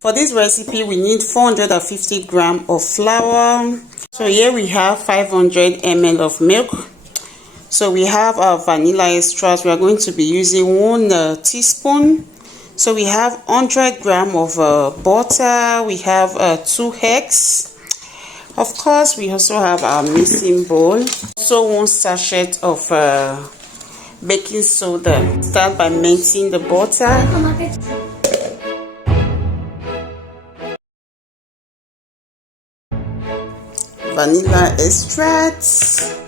For this recipe, we need 450 grams of flour. So here we have 500 ml of milk. So we have our vanilla extract. We are going to be using 1 teaspoon. So we have 100 grams of butter. We have 2 eggs. Of course, we also have our mixing bowl. Also 1 sachet of baking soda. Start by melting the butter. Vanilla extract.